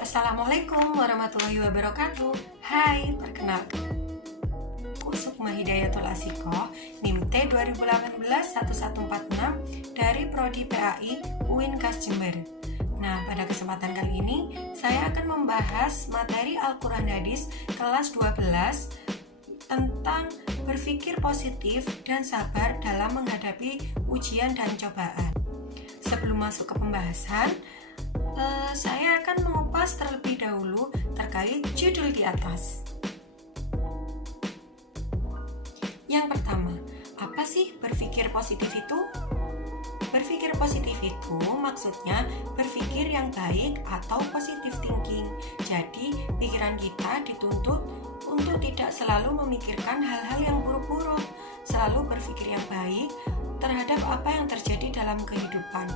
Assalamualaikum warahmatullahi wabarakatuh. Hai, perkenalkan, aku Sukma Hidayatul Asikoh, NIM T 2018-1146 dari Prodi PAI UIN-KAS Jember. Nah, pada kesempatan kali ini saya akan membahas materi Al-Quran Hadis kelas 12 tentang berpikir positif dan sabar dalam menghadapi ujian dan cobaan. Sebelum masuk ke pembahasan, saya akan mengupas terlebih dahulu terkait judul di atas. Yang pertama, apa sih berpikir positif itu? Berpikir positif itu maksudnya berpikir yang baik atau positive thinking. Jadi, pikiran kita dituntut untuk tidak selalu memikirkan hal-hal yang buruk-buruk, selalu berpikir yang baik terhadap apa yang terjadi dalam kehidupan.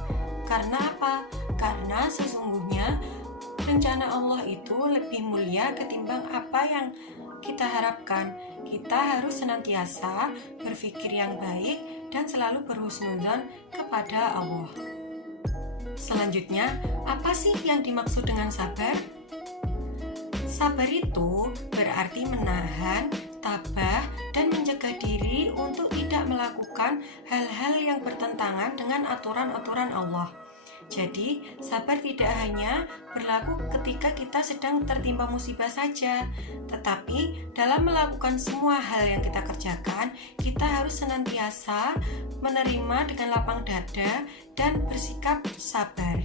Karena apa? Karena sesungguhnya rencana Allah itu lebih mulia ketimbang apa yang kita harapkan. Kita harus senantiasa berpikir yang baik dan selalu berhusnudzon kepada Allah. Selanjutnya, apa sih yang dimaksud dengan sabar? Sabar itu berarti menahan, tabah, dan mencegah diri untuk tidak melakukan hal-hal yang bertentangan dengan aturan-aturan Allah. Jadi, sabar tidak hanya berlaku ketika kita sedang tertimpa musibah saja, tetapi dalam melakukan semua hal yang kita kerjakan, kita harus senantiasa menerima dengan lapang dada dan bersikap sabar.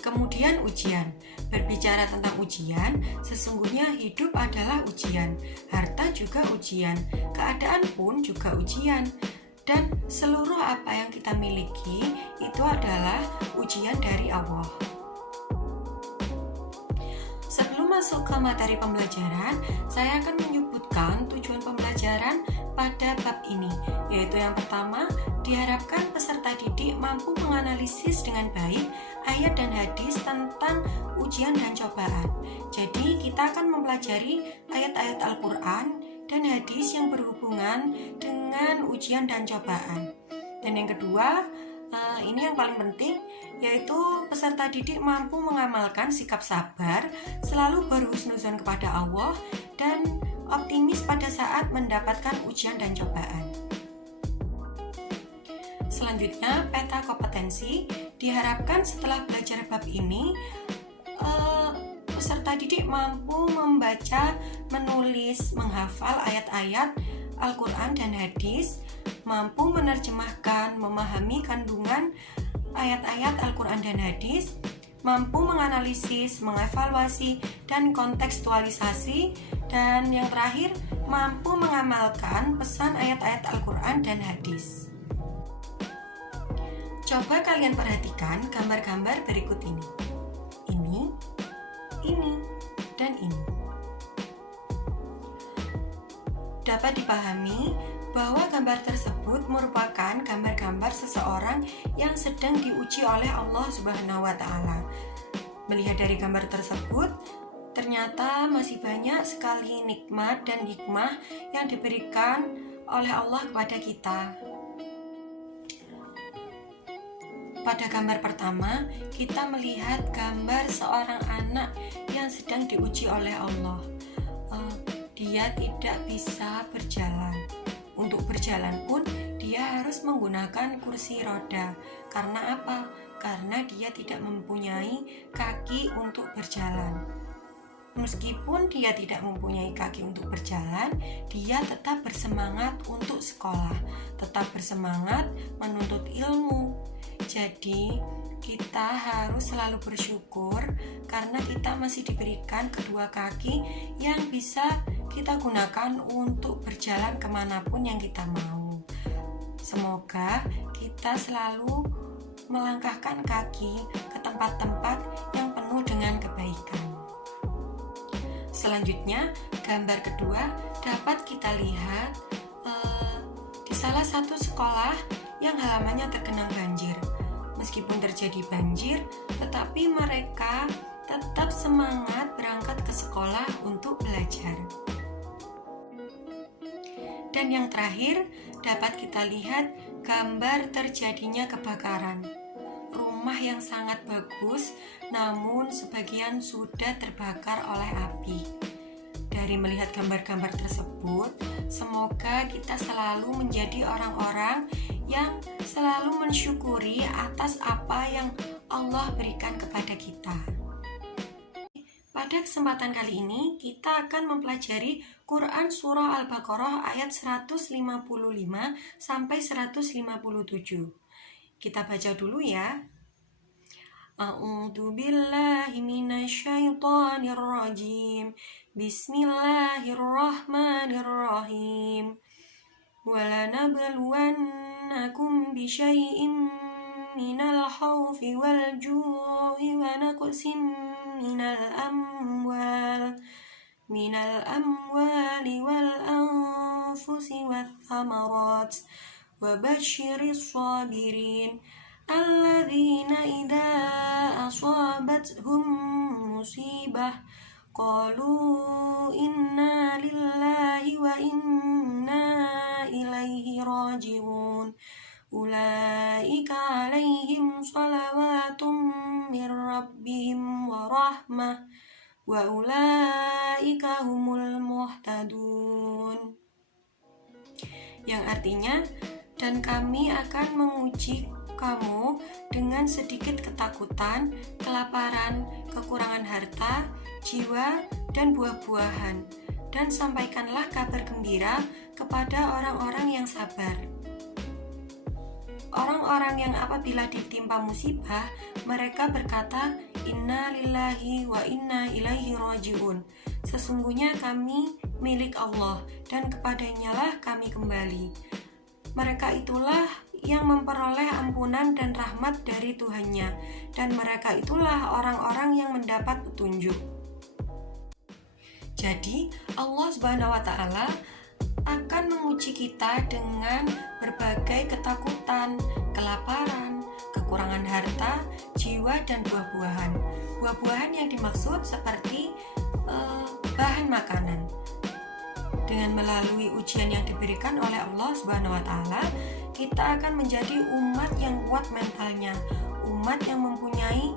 Kemudian ujian. Berbicara tentang ujian, sesungguhnya hidup adalah ujian, harta juga ujian, keadaan pun juga ujian. Dan seluruh apa yang kita miliki itu adalah ujian dari Allah. Sebelum masuk ke materi pembelajaran, saya akan menyebutkan tujuan pembelajaran pada bab ini, yaitu yang pertama, diharapkan peserta didik mampu menganalisis dengan baik ayat dan hadis tentang ujian dan cobaan. Jadi, kita akan mempelajari ayat-ayat Al-Quran dan hadis yang berhubungan dengan ujian dan cobaan. Dan yang kedua, ini yang paling penting, yaitu peserta didik mampu mengamalkan sikap sabar, selalu berhusnudzon kepada Allah, dan optimis pada saat mendapatkan ujian dan cobaan. Selanjutnya, peta kompetensi. Diharapkan setelah belajar bab ini, peserta didik mampu membaca, menulis, menghafal ayat-ayat Al-Quran dan hadis, mampu menerjemahkan, memahami kandungan ayat-ayat Al-Quran dan hadis, mampu menganalisis, mengevaluasi, dan kontekstualisasi, dan yang terakhir, mampu mengamalkan pesan ayat-ayat Al-Quran dan hadis. Coba kalian perhatikan gambar-gambar berikut ini, dan ini. Dapat dipahami bahwa gambar tersebut merupakan gambar-gambar seseorang yang sedang diuji oleh Allah Subhanahu wa Ta'ala. Melihat dari gambar tersebut, ternyata masih banyak sekali nikmat dan hikmah yang diberikan oleh Allah kepada kita. Pada gambar pertama, kita melihat gambar seorang anak yang sedang diuji oleh Allah. Dia tidak bisa berjalan. Untuk berjalan pun, dia harus menggunakan kursi roda. Karena apa? Karena dia tidak mempunyai kaki untuk berjalan. Meskipun dia tidak mempunyai kaki untuk berjalan, dia tetap bersemangat untuk sekolah, tetap bersemangat menuntut ilmu. Jadi, kita harus selalu bersyukur karena kita masih diberikan kedua kaki yang bisa kita gunakan untuk berjalan kemanapun yang kita mau. Semoga kita selalu melangkahkan kaki ke tempat-tempat yang penuh dengan kebaikan. Selanjutnya, gambar kedua dapat kita lihat di salah satu sekolah yang halamannya tergenang banjir. Meskipun terjadi banjir, tetapi mereka tetap semangat berangkat ke sekolah Dan yang terakhir, dapat kita lihat gambar terjadinya kebakaran. Rumah yang sangat bagus, namun sebagian sudah terbakar oleh api. Dari melihat gambar-gambar tersebut, semoga kita selalu menjadi orang-orang yang selalu mensyukuri atas apa yang Allah berikan kepada kita. Pada kesempatan kali ini, kita akan mempelajari Quran Surah Al-Baqarah ayat 155 sampai 157. Kita baca dulu ya. A'udzu billahi minasyaitonir rajim. Bismillahirrahmanirrahim. Walanabluwannakum bisyai'im minal khawfi wal ju'i wa naqsin minal amwali wal anfusi wath thamarat wa basyiris sabirin alladzina idza asabathum musibah qalu inna lillahi wa inna ilaihi raji'un ulaika alaihim salawatum min rabbihim wa rahmah wa ulaika humul muhtadun. Yang artinya, dan kami akan menguji kamu dengan sedikit ketakutan, kelaparan, kekurangan harta, jiwa, dan buah-buahan, dan sampaikanlah kabar gembira kepada orang-orang yang sabar. Orang-orang yang apabila ditimpa musibah, mereka berkata, Inna lillahi wa inna ilaihi raji'un. Sesungguhnya kami milik Allah, dan kepadanya lah kami kembali. Mereka itulah yang memperoleh ampunan dan rahmat dari Tuhannya, dan mereka itulah orang-orang yang mendapat petunjuk. Jadi, Allah Subhanahu wa Ta'ala akan menguji kita dengan berbagai ketakutan, kelaparan, kekurangan harta, jiwa, dan buah-buahan. Buah-buahan yang dimaksud seperti bahan makanan. Dengan melalui ujian yang diberikan oleh Allah Subhanahu wa Ta'ala, kita akan menjadi umat yang kuat mentalnya, umat yang mempunyai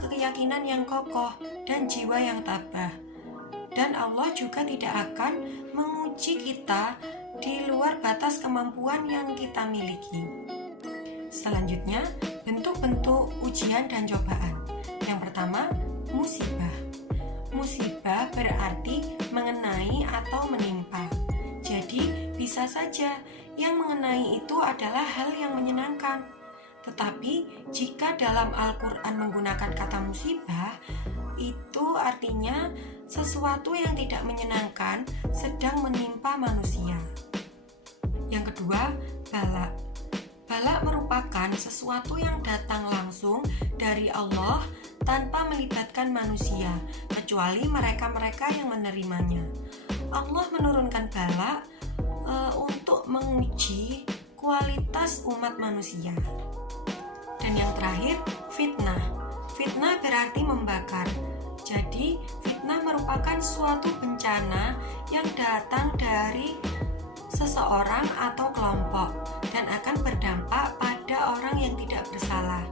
keyakinan yang kokoh dan jiwa yang tabah. Dan Allah juga tidak akan menguji kita di luar batas kemampuan yang kita miliki. Selanjutnya, bentuk-bentuk ujian dan cobaan. Yang pertama, musibah. Musibah berarti mengenai atau menimpa. Jadi, bisa saja yang mengenai itu adalah hal yang menyenangkan. Tetapi, jika dalam Al-Quran menggunakan kata musibah, itu artinya sesuatu yang tidak menyenangkan sedang menimpa manusia. Yang kedua, bala. Bala merupakan sesuatu yang datang langsung dari Allah tanpa melibatkan manusia, kecuali mereka-mereka yang menerimanya. Allah menurunkan bala untuk menguji kualitas umat manusia. Dan yang terakhir, fitnah. Fitnah berarti membakar. Jadi, fitnah merupakan suatu bencana yang datang dari seseorang atau kelompok dan akan berdampak pada orang yang tidak bersalah.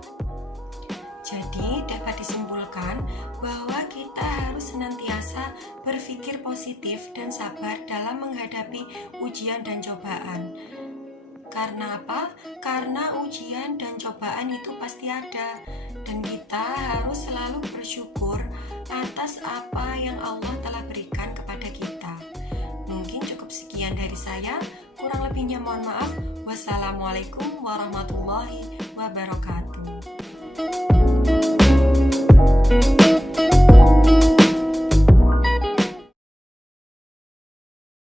Jadi, dapat disimpulkan bahwa kita harus senantiasa berpikir positif dan sabar dalam menghadapi ujian dan cobaan. Karena apa? Karena ujian dan cobaan itu pasti ada, dan kita harus selalu bersyukur atas apa yang Allah telah berikan kepada kita. Mungkin cukup sekian dari saya, kurang lebihnya mohon maaf. Wassalamualaikum warahmatullahi wabarakatuh.